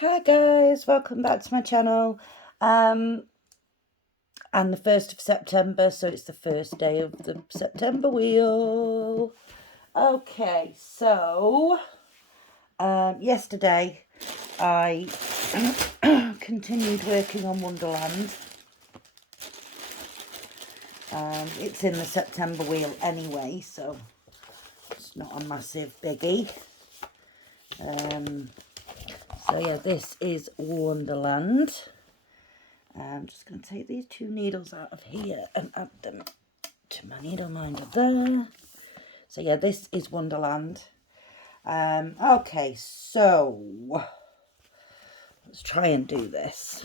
Hi guys, welcome back to my channel. And the 1st of September, so it's the first day of the September wheel. Okay, so yesterday I continued working on Wonderland. It's in the September wheel anyway, so it's not a massive biggie. So yeah, this is Wonderland. I'm just going to take these two needles out of here and add them to my needle minder there. So yeah, this is Wonderland. Okay, so let's try and do this.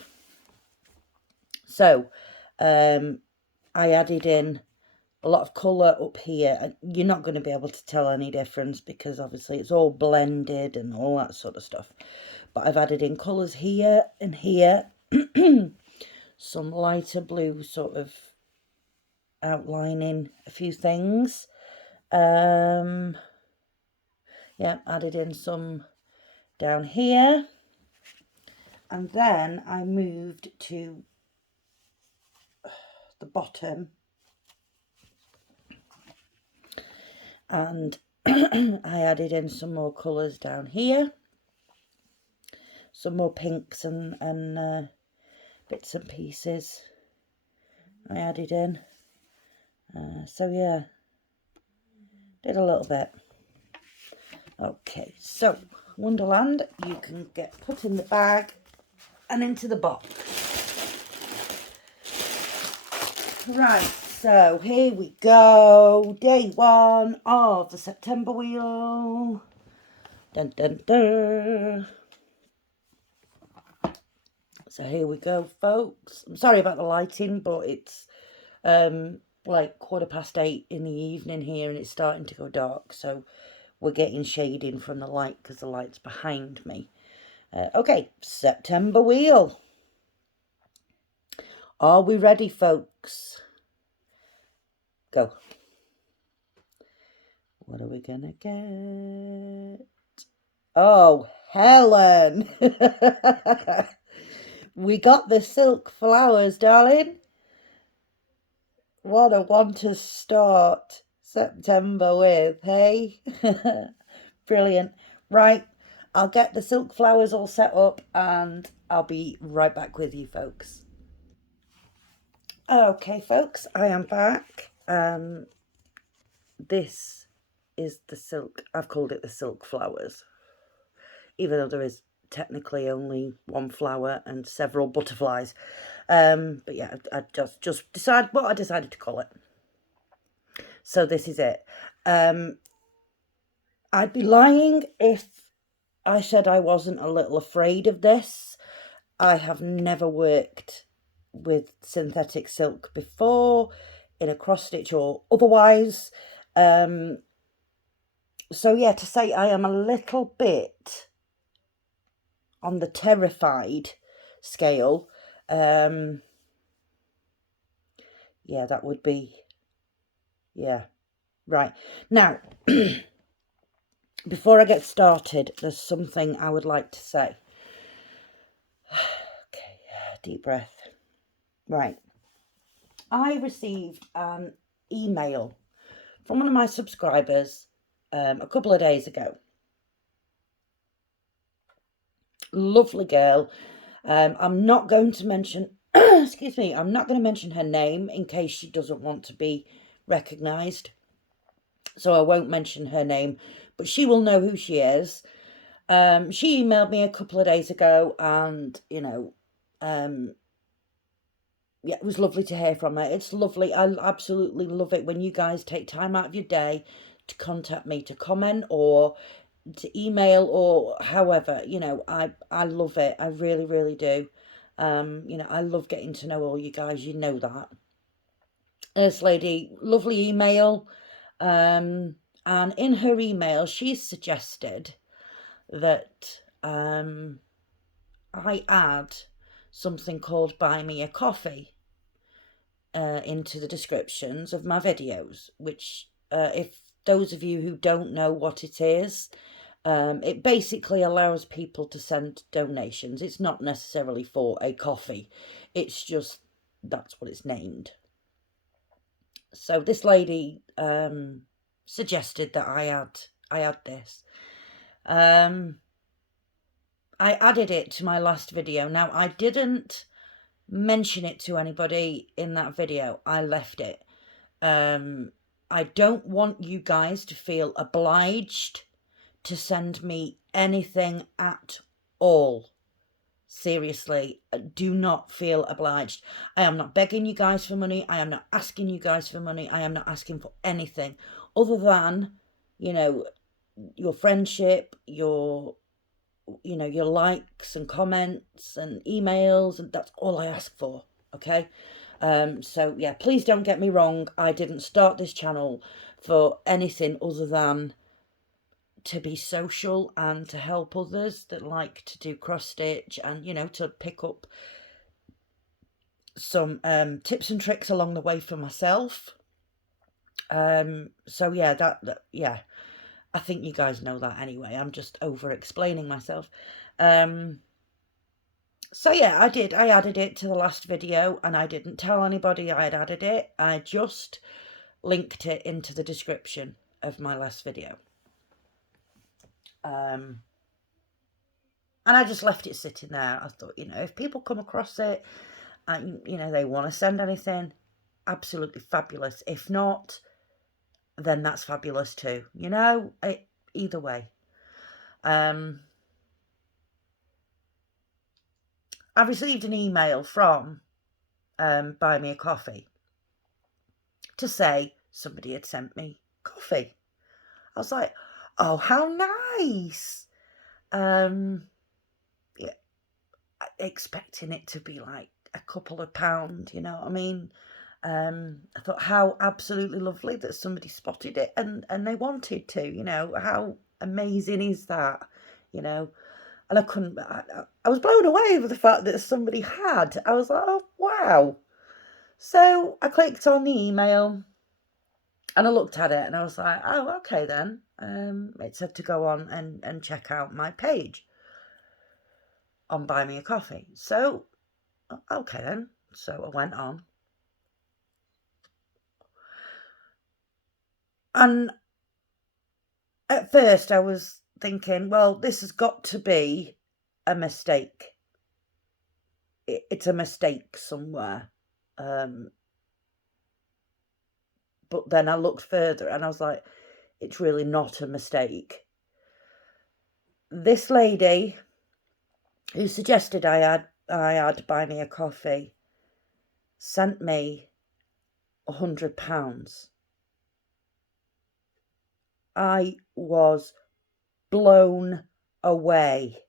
So I added in a lot of colour up here. You're not going to be able to tell any difference because obviously it's all blended and all that sort of stuff. But I've added in colours here and here. Some lighter blue sort of outlining a few things. Yeah, added in some down here. And then I moved to the bottom and I added in some more colours down here. Some more pinks and bits and pieces I added in. So yeah, did a little bit. Okay, so Wonderland, you can get put in the bag and into the box. Right, so here we go. Day 1 of the September wheel. Dun dun dun. So here we go, folks. I'm sorry about the lighting, but it's like 8:15 in the evening here and it's starting to go dark. So we're getting shading from the light because the light's behind me. Okay, September wheel. Are we ready, folks? Go. What are we gonna get? Oh, Helen. We got the silk flowers, darling. What a one to start September with, hey? Brilliant. Right, I'll get the silk flowers all set up and I'll be right back with you, folks. Okay, folks, I am back. This is the silk. I've called it the silk flowers, even though there is technically only one flower and several butterflies. But yeah, I just decided what I decided to call it. So this is it. I'd be lying if I said I wasn't a little afraid of this. I have never worked with synthetic silk before in a cross stitch or otherwise. So yeah, to say I am a little bit on the terrified scale, yeah, that would be, yeah, right. Now, before I get started, there's something I would like to say. Okay, deep breath. Right. I received an email from one of my subscribers a couple of days ago. Lovely girl. I'm not going to mention, excuse me, I'm not going to mention her name in case she doesn't want to be recognised. So I won't mention her name, but she will know who she is. She emailed me a couple of days ago and, you know, yeah, it was lovely to hear from her. It's lovely. I absolutely love it when you guys take time out of your day to contact me, to comment or to email or however, you know, I love it. I really, really do. You know, I love getting to know all you guys. You know that. This lady, lovely email. And in her email, she suggested that I add something called Buy Me a Coffee into the descriptions of my videos, which if those of you who don't know what it is, It basically allows people to send donations. It's not necessarily for a coffee. It's just, that's what it's named. So this lady suggested that I add this. I added it to my last video. Now, I didn't mention it to anybody in that video. I left it. I don't want you guys to feel obliged to send me anything at all. Seriously, do not feel obliged. I am not begging you guys for money. I am not asking you guys for money. I am not asking for anything other than, you know, your friendship, your likes and comments and emails, and that's all I ask for, okay? So yeah, please don't get me wrong. I didn't start this channel for anything other than to be social and to help others that like to do cross stitch, and to pick up some tips and tricks along the way for myself. So yeah, yeah, I think you guys know that anyway. I'm just over explaining myself. So yeah, I added it to the last video, and I didn't tell anybody I had added it. I just linked it into the description of my last video. And I just left it sitting there. I thought, if people come across it and, they want to send anything, absolutely fabulous. If not, then that's fabulous too. Either way. I received an email from Buy Me a Coffee to say somebody had sent me coffee. I was like, oh, how nice. Yeah, expecting it to be like a couple of pounds, you know what I mean? I thought, how absolutely lovely that somebody spotted it and they wanted to, how amazing is that, and I was blown away with the fact that somebody had. I was like, oh, wow. So I clicked on the email and I looked at it and I was like, oh, okay then. It said to go on and check out my page on Buy Me a Coffee. So, okay then. So I went on. And at first I was thinking, well, this has got to be a mistake. It's a mistake somewhere. But then I looked further and I was like, it's really not a mistake. This lady who suggested I had Buy Me a Coffee sent me £100. I was blown away.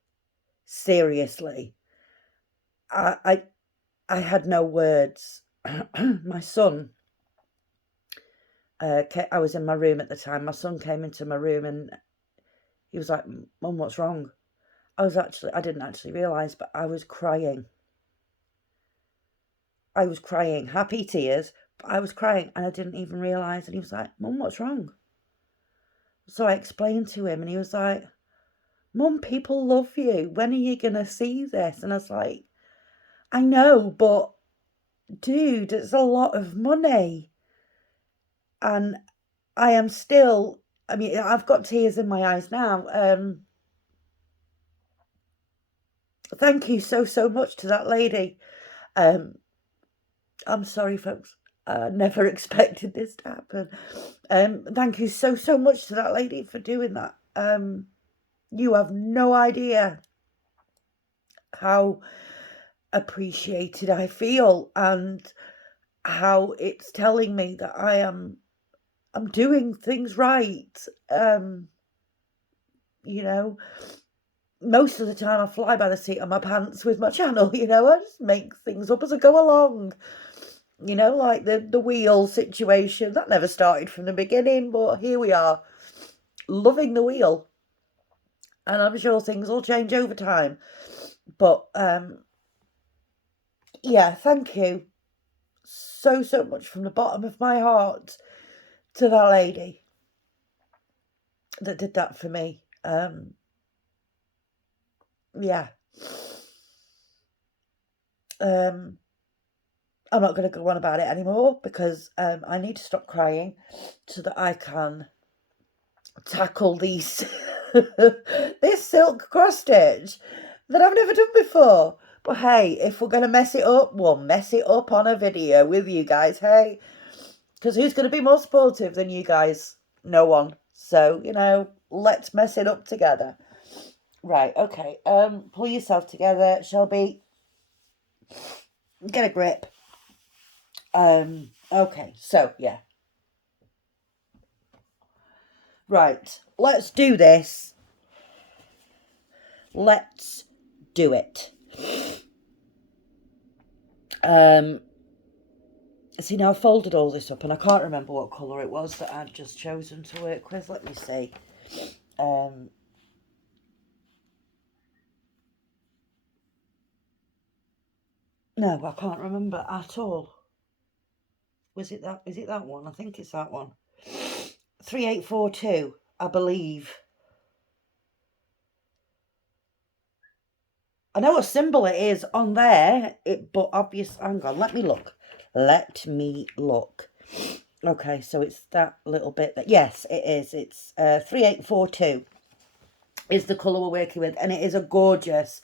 Seriously. I had no words. My son, I was in my room at the time. My son came into my room and he was like, Mum, what's wrong? I didn't actually realise, but I was crying. I was crying, happy tears, but I was crying and I didn't even realise. And he was like, Mum, what's wrong? So I explained to him and he was like, Mum, people love you. When are you going to see this? And I was like, I know, but dude, it's a lot of money. And I am still, I've got tears in my eyes now. Thank you so much to that lady. I'm sorry, folks. I never expected this to happen. Thank you so much to that lady for doing that. You have no idea how appreciated I feel and how it's telling me that I'm doing things right. Most of the time I fly by the seat of my pants with my channel, I just make things up as I go along. Like the wheel situation, that never started from the beginning, but here we are, loving the wheel. And I'm sure things will change over time. But, yeah, thank you so much from the bottom of my heart to that lady that did that for me. Yeah. I'm not going to go on about it anymore because I need to stop crying so that I can tackle these this silk cross stitch that I've never done before. But hey, if we're going to mess it up, we'll mess it up on a video with you guys, hey? Because who's going to be more supportive than you guys? No one. So, you know, let's mess it up together. Right, okay. Pull yourself together, Shelby. Get a grip. Okay, so yeah. Right, let's do this. Let's do it. See, now I've folded all this up and I can't remember what colour it was that I'd just chosen to work with. Let me see. No, I can't remember at all. Was it that? Is it that one? I think it's that one. 3842, I believe. I know what symbol it is on there, but obvious. Hang on, let me look. Let me look. Okay, so it's that little bit that, yes, it is. It's 3842 is the colour we're working with, and it is a gorgeous,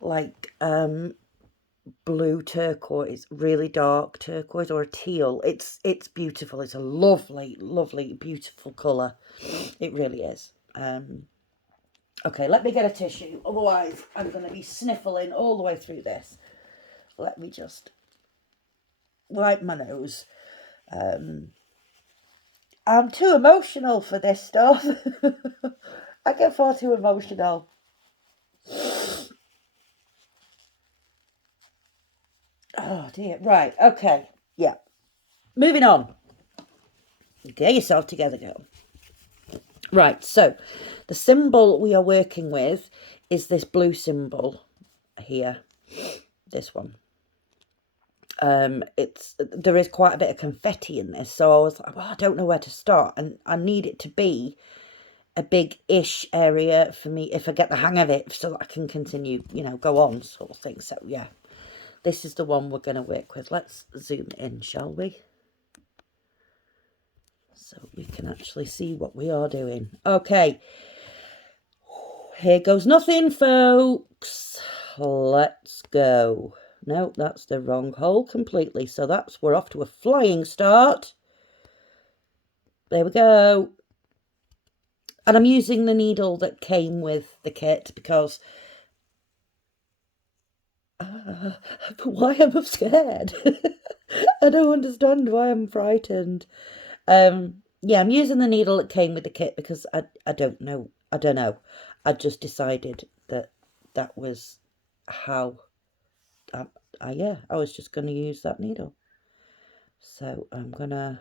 like blue turquoise, really dark turquoise or a teal. It's beautiful. It's a lovely, beautiful colour. It really is. Okay, let me get a tissue, otherwise I'm going to be sniffling all the way through this. Let me just wipe my nose. I'm too emotional for this stuff. I get far too emotional. Oh dear. Right, okay. Yeah. Moving on. Get yourself together, girl. Right, so the symbol we are working with is this blue symbol here. This one. There is quite a bit of confetti in this, so I was like, well, I don't know where to start, and I need it to be a big-ish area for me if I get the hang of it, so that I can continue, you know, go on, sort of thing. So yeah, this is the one we're going to work with. Let's zoom in, shall we? So we can actually see what we are doing. Okay, here goes nothing, folks. Let's go. No, that's the wrong hole completely. So we're off to a flying start. There we go. And I'm using the needle that came with the kit because why am I scared? I don't understand why I'm frightened. Yeah, I'm using the needle that came with the kit because I don't know. I just decided that was how I was just going to use that needle. So I'm going to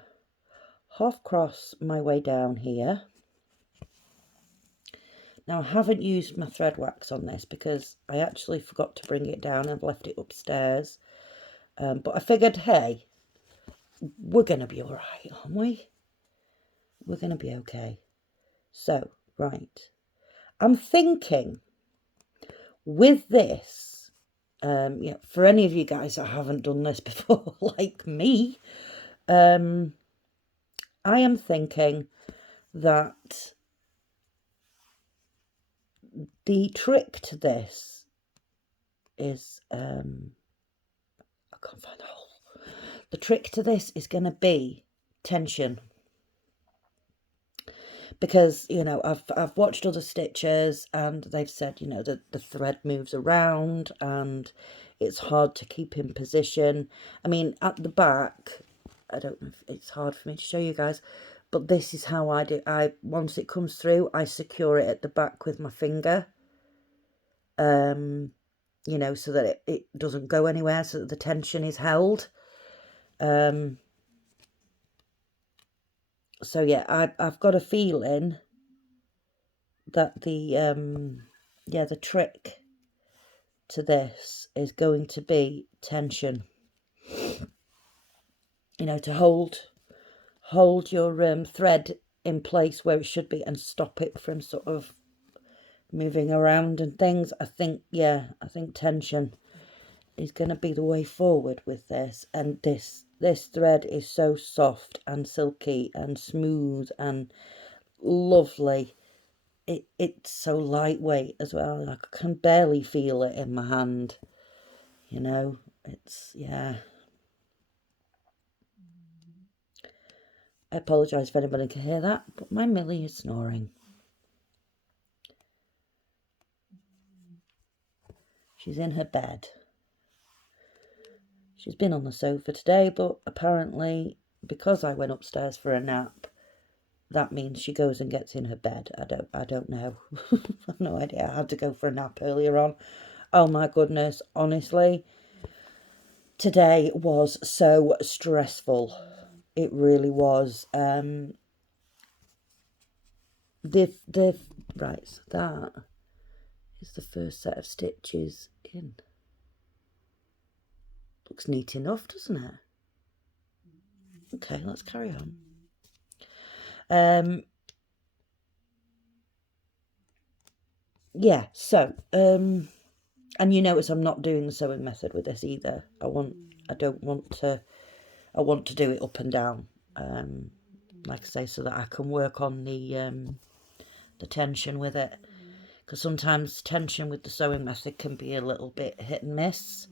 half cross my way down here. Now, I haven't used my thread wax on this because I actually forgot to bring it down and left it upstairs. But I figured, hey, we're going to be all right, aren't we? We're going to be okay. So, right. I'm thinking with this, yeah, for any of you guys that haven't done this before, like me, I am thinking that the trick to this is, I can't find a hole. The trick to this is going to be tension. Because, you know, I've watched other stitchers and they've said, you know, that the thread moves around and it's hard to keep in position. I mean, at the back, I don't know if it's hard for me to show you guys, but this is how I do. Once it comes through, I secure it at the back with my finger. You know, so that it doesn't go anywhere, so that the tension is held. So yeah, I've got a feeling that the trick to this is going to be tension. You know, to hold your thread in place where it should be and stop it from sort of moving around and things. I think tension is going to be the way forward with this. And this thread is so soft and silky and smooth and lovely. It's so lightweight as well. I can barely feel it in my hand. You know, it's, yeah. I apologise if anybody can hear that, but my Millie is snoring. She's in her bed. She's been on the sofa today, but apparently, because I went upstairs for a nap, that means she goes and gets in her bed. I don't know. I've no idea. I had to go for a nap earlier on. Oh my goodness, honestly, today was so stressful. It really was. Right, so that is the first set of stitches in. Looks neat enough, doesn't it? Okay, let's carry on. Yeah, so and you notice I'm not doing the sewing method with this either. I want to do it up and down, like I say, so that I can work on the tension with it, because sometimes tension with the sewing method can be a little bit hit and miss.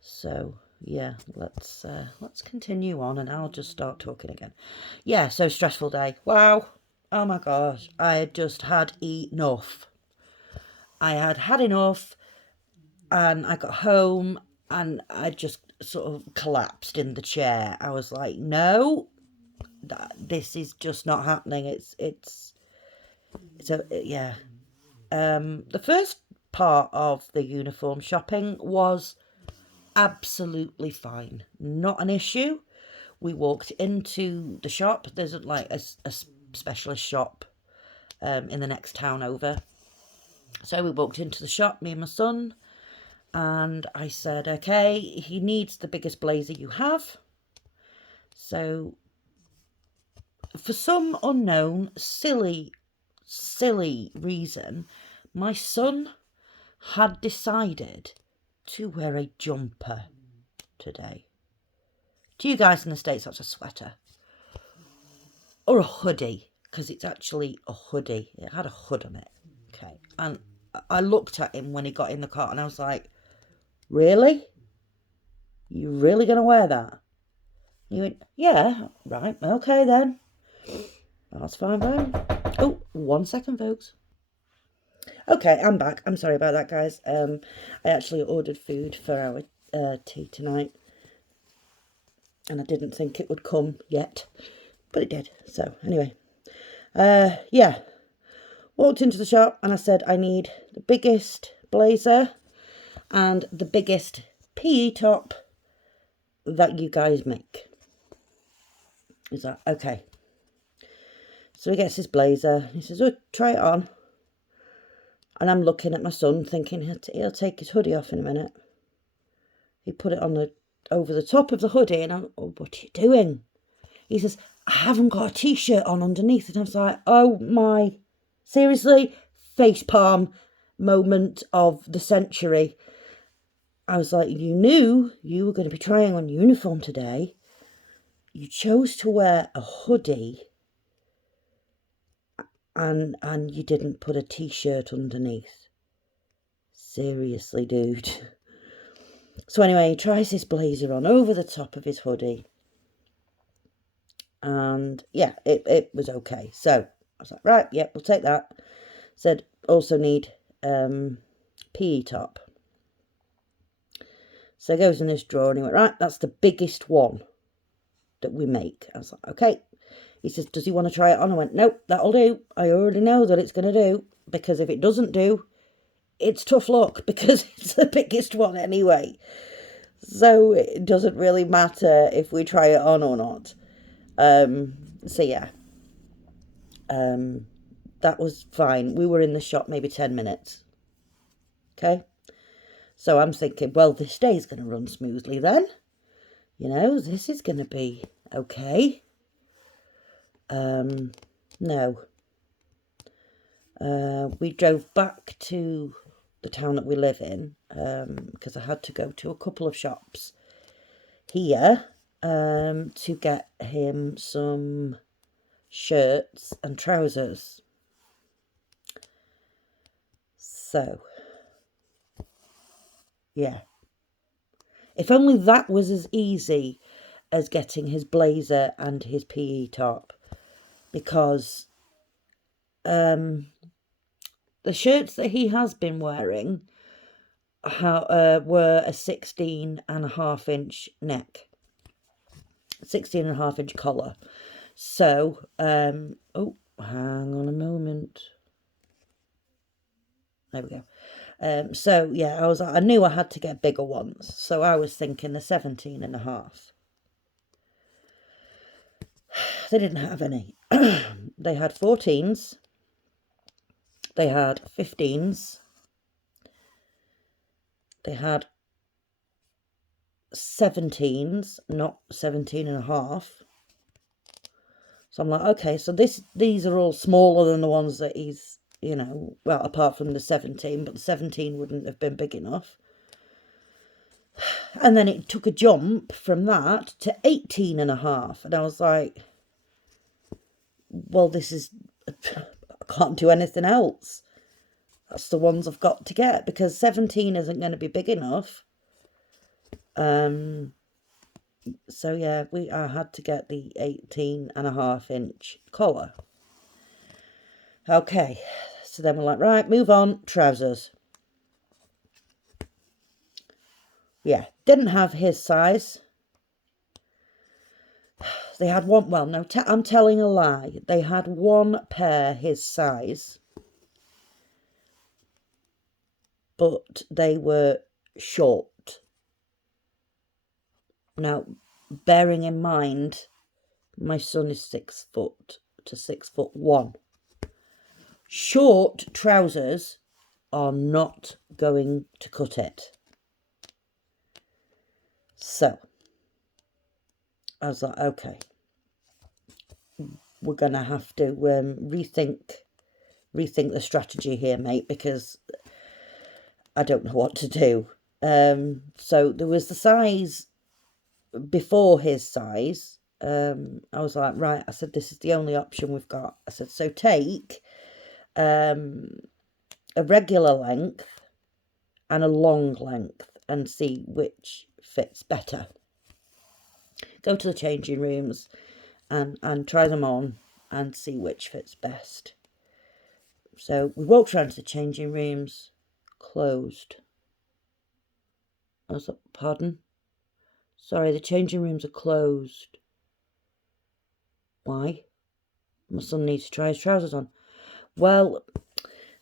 So yeah, let's continue on, and I'll just start talking again. Yeah, so stressful day. Wow. Oh my gosh, I had just had enough. I had had enough, and I got home and I just sort of collapsed in the chair. I was like, no, this is just not happening. Yeah. The first part of the uniform shopping was absolutely fine, not an issue. We walked into the shop. There's like a specialist shop in the next town over. So we walked into the shop, me and my son, and I said, okay, he needs the biggest blazer you have. So for some unknown silly reason, my son had decided to wear a jumper today. To you guys in the States, that's a sweater. Or a hoodie, because it's actually a hoodie. It had a hood on it. Okay. And I looked at him when he got in the car and I was like, really? You really going to wear that? He went, yeah, right, okay then. That's fine, fine. Oh, 1 second, folks. Okay, I'm back. I'm sorry about that, guys. I actually ordered food for our tea tonight, and I didn't think it would come yet, but it did. So anyway, yeah, walked into the shop and I said I need the biggest blazer and the biggest PE top that you guys make. Is that okay? So he gets his blazer. He says, oh, try it on. And I'm looking at my son thinking he'll take his hoodie off in a minute. He put it on over the top of the hoodie, and I'm, oh, what are you doing? He says, I haven't got a t-shirt on underneath. And I was like, oh my, seriously? Facepalm moment of the century. I was like, you knew you were going to be trying on uniform today. You chose to wear a hoodie and you didn't put a t-shirt underneath. Seriously, dude. So anyway, he tries his blazer on over the top of his hoodie. And yeah, it was okay. So I was like, right, yep, we'll take that. Said, also need PE top. So it goes in this drawer and he went, right, that's the biggest one that we make. I was like, okay. He says, does he want to try it on? I went, nope, that'll do. I already know that it's going to do, because if it doesn't do, it's tough luck, because it's the biggest one anyway. So it doesn't really matter if we try it on or not. So yeah, that was fine. We were in the shop maybe 10 minutes. Okay. So I'm thinking, well, this day's going to run smoothly then. You know, this is going to be okay. No. We drove back to the town that we live in, because I had to go to a couple of shops here to get him some shirts and trousers. So, yeah. If only that was as easy as getting his blazer and his PE top, because the shirts that he has been wearing were a 16.5-inch neck, 16.5-inch collar. So, oh, hang on a moment. There we go. So yeah, I knew I had to get bigger ones. So I was thinking the 17.5. They didn't have any. They had 14s. They had 15s. They had 17s, not 17.5. So I'm like, okay, so these are all smaller than the ones that he's, you know, well, apart from the 17, but the 17 wouldn't have been big enough. And then it took a jump from that to 18.5. And I was like, well, I can't do anything else. That's the ones I've got to get, because 17 isn't going to be big enough. So yeah, I had to get the 18.5-inch collar. Okay, so then we're like, right, move on, trousers. Yeah, didn't have his size. They had one, well, no, I'm telling a lie. They had one pair his size, but they were short. Now, bearing in mind, my son is 6 foot to 6'1". Short trousers are not going to cut it. So, I was like, okay, we're going to have to rethink the strategy here, mate, because I don't know what to do. So there was the size before his size. I was like, right, I said, this is the only option we've got. I said, so take a regular length and a long length and see which fits better. Go to the changing rooms and try them on and see which fits best. So we walked around to the changing rooms, closed. I was like, pardon? Sorry, the changing rooms are closed. Why? My son needs to try his trousers on. Well,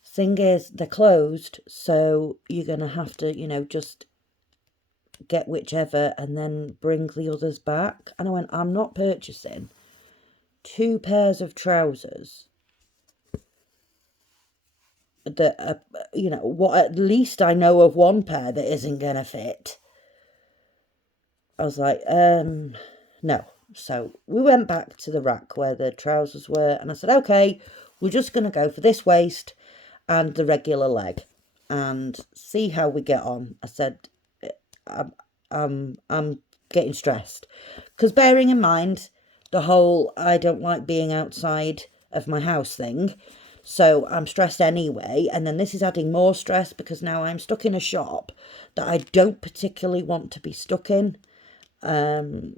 thing is, they're closed, so you're going to have to, you know, just get whichever and then bring the others back. And I went, I'm not purchasing 2 pairs of trousers that are, you know, what, at least I know of one pair that isn't going to fit. I was like, no. So we went back to the rack where the trousers were, and I said, okay, we're just going to go for this waist and the regular leg and see how we get on. I said, I'm getting stressed, because bearing in mind the whole I don't like being outside of my house thing, so I'm stressed anyway, and then this is adding more stress because now I'm stuck in a shop that I don't particularly want to be stuck in. And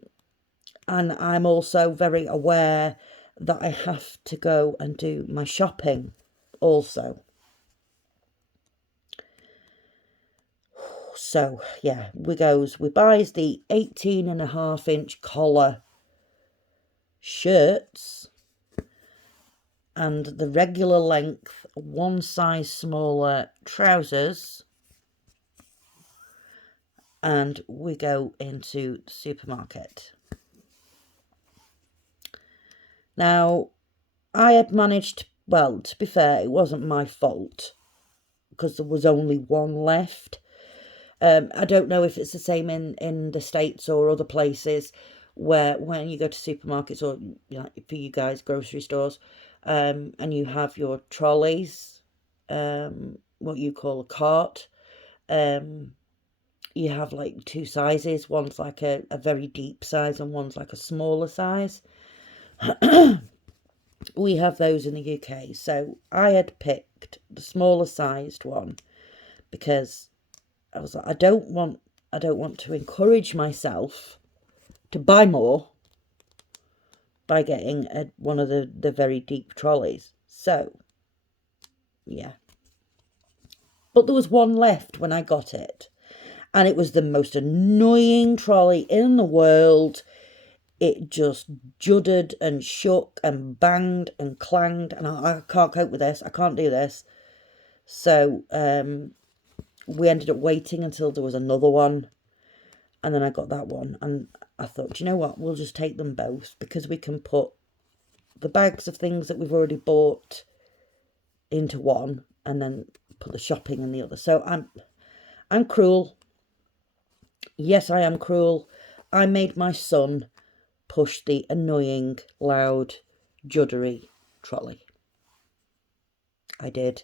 I'm also very aware that I have to go and do my shopping also. So yeah, we buys the 18.5-inch collar shirts and the regular length, one size smaller trousers, and we go into the supermarket. Now, I had managed, well, to be fair, it wasn't my fault because there was only one left. I don't know if it's the same in the States or other places. where when you go to supermarkets or, you know, for you guys, grocery stores, and you have your trolleys, what you call a cart, you have like two sizes. One's like a very deep size and one's like a smaller size. We have those in the UK. So I had picked the smaller sized one because I was like, I don't want to encourage myself to buy more by getting one of the very deep trolleys. So, yeah. But there was one left when I got it. And it was the most annoying trolley in the world. It just juddered and shook and banged and clanged. And I can't cope with this. I can't do this. So we ended up waiting until there was another one. And then I got that one. And I thought, you know what? We'll just take them both. Because we can put the bags of things that we've already bought into one. And then put the shopping in the other. So I'm cruel. Yes, I am cruel. I made my son push the annoying, loud, juddery trolley. I did.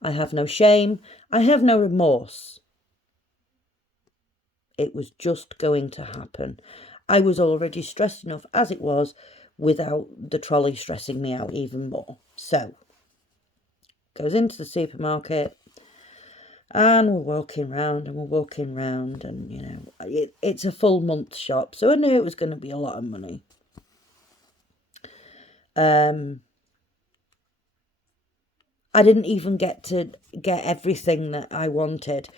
I have no shame. I have no remorse. It was just going to happen. I was already stressed enough as it was without the trolley stressing me out even more. So, goes into the supermarket. And we're walking round and, you know, it's a full month shop. So I knew it was going to be a lot of money. I didn't even get to get everything that I wanted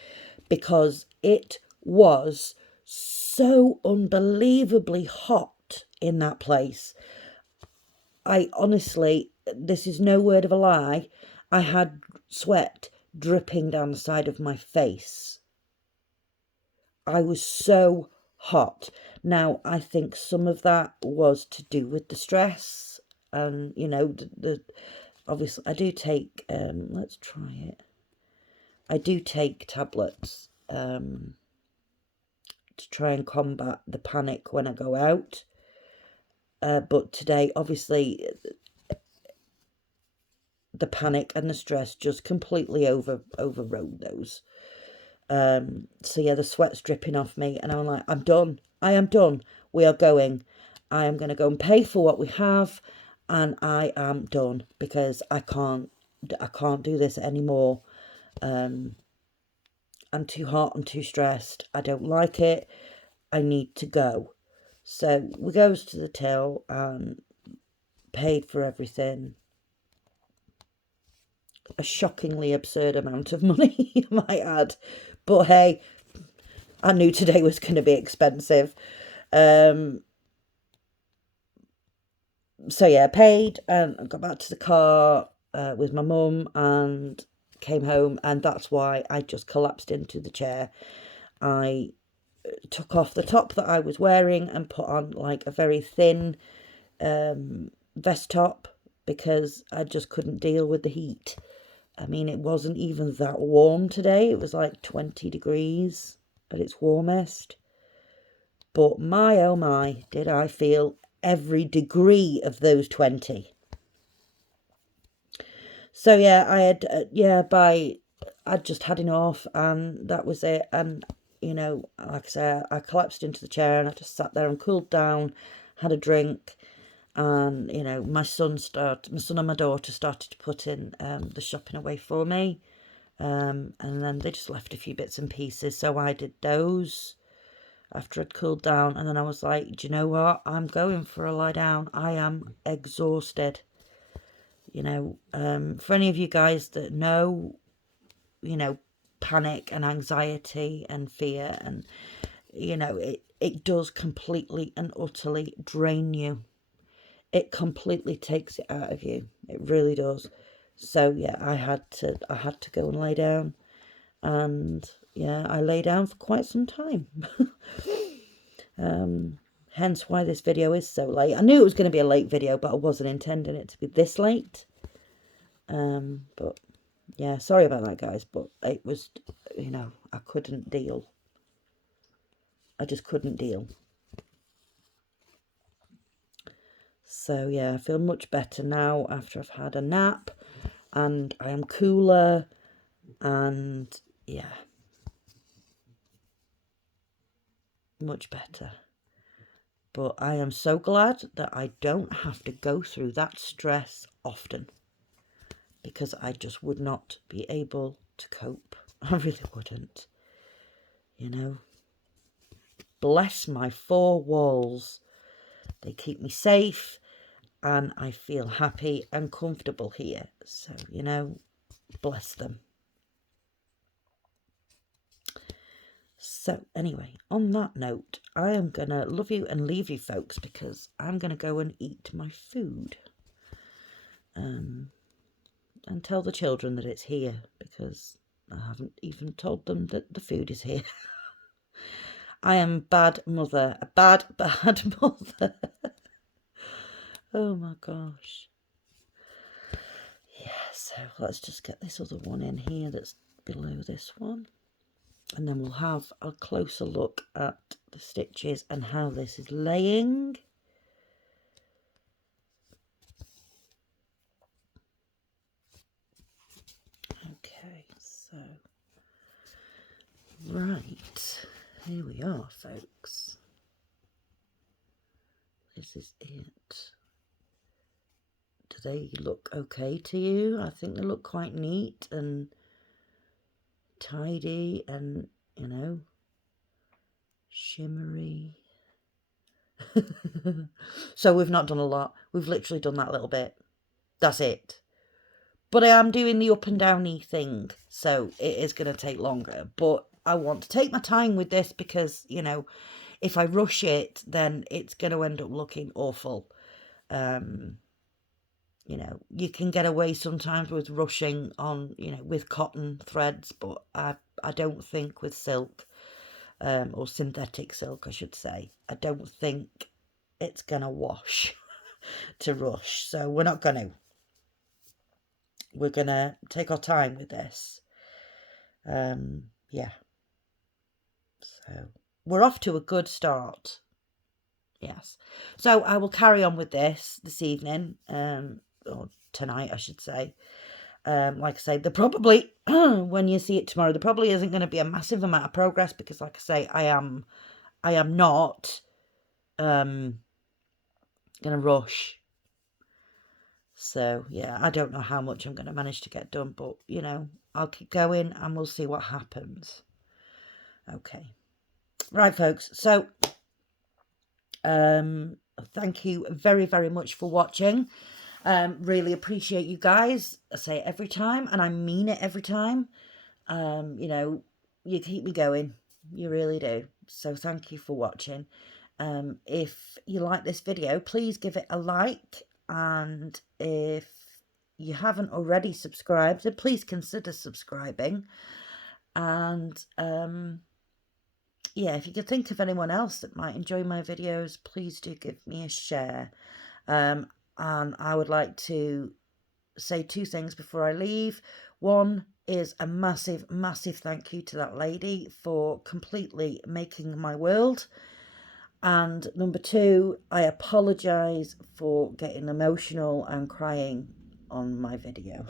because it was so unbelievably hot in that place. I honestly, this is no word of a lie, I had sweat dripping down the side of my face. I was so hot. Now, I think some of that was to do with the stress. And, you know, obviously, I do take, let's try it. I do take tablets to try and combat the panic when I go out. But today, obviously, the panic and the stress just completely overrode those. So yeah, the sweat's dripping off me and I'm like, I'm done. I am done. We are going. I am going to go and pay for what we have and I am done because I can't do this anymore. I'm too hot. I'm too stressed. I don't like it. I need to go. So we goes to the till and paid for everything. A shockingly absurd amount of money, I might add. But hey, I knew today was going to be expensive. So yeah, paid and I got back to the car with my mum and came home, and that's why I just collapsed into the chair. I took off the top that I was wearing and put on like a very thin vest top because I just couldn't deal with the heat. I mean, it wasn't even that warm today. It was like 20 degrees at its warmest. But my, oh my, did I feel every degree of those 20. So yeah, I had, I'd just had enough and that was it. And, you know, like I said, I collapsed into the chair and I just sat there and cooled down, had a drink. And, you know, my son and my daughter started to put in the shopping away for me. And then they just left a few bits and pieces. So I did those after I'd cooled down. And then I was like, do you know what? I'm going for a lie down. I am exhausted. You know, for any of you guys that know, you know, panic and anxiety and fear and, you know, it does completely and utterly drain you. It completely takes it out of you. It really does. So yeah, I had to go and lay down, and yeah, I lay down for quite some time. Hence why this video is so late. I knew it was going to be a late video, but I wasn't intending it to be this late. But yeah, sorry about that, guys. But it was, you know, I couldn't deal. I just couldn't deal. So yeah, I feel much better now after I've had a nap, and I am cooler, and yeah, much better. But I am so glad that I don't have to go through that stress often, because I just would not be able to cope. I really wouldn't, you know. Bless my four walls. They keep me safe, and I feel happy and comfortable here. So, you know, bless them. So, anyway, on that note, I am going to love you and leave you, folks, because I'm going to go and eat my food. And tell the children that it's here, because I haven't even told them that the food is here. I am a bad mother. A bad mother. Oh my gosh. Yeah, so let's just get this other one in here that's below this one. And then we'll have a closer look at the stitches and how this is laying. Okay, so right, here we are, folks. This is it. Do they look okay to you? I think they look quite neat and tidy and, you know, shimmery. So we've not done a lot. We've literally done that little bit. That's it. But I am doing the up and downy thing, so it is going to take longer. But I want to take my time with this because, you know, if I rush it, then it's going to end up looking awful. You know, you can get away sometimes with rushing on, you know, with cotton threads, but I don't think with silk, or synthetic silk, I should say. I don't think it's going to wash to rush. So we're not going to. We're going to take our time with this. Yeah. So we're off to a good start. Yes. So I will carry on with this evening, or tonight, I should say. Like I say, there probably, when you see it tomorrow, there probably isn't going to be a massive amount of progress because, like I say, I am not going to rush. So, yeah, I don't know how much I'm going to manage to get done, but, you know, I'll keep going and we'll see what happens. Okay. Right, folks. So, thank you very, very much for watching. Really appreciate you guys. I say it every time, and I mean it every time. You know, you keep me going. You really do. So thank you for watching. If you like this video, please give it a like. And if you haven't already subscribed, then please consider subscribing. And yeah, if you could think of anyone else that might enjoy my videos, please do give me a share. And I would like to say two things before I leave. One is a massive, massive thank you to that lady for completely making my world. And number two, I apologise for getting emotional and crying on my video.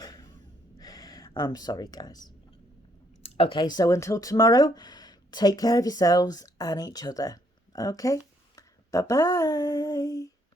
I'm sorry, guys. Okay, so until tomorrow, take care of yourselves and each other. Okay, bye-bye.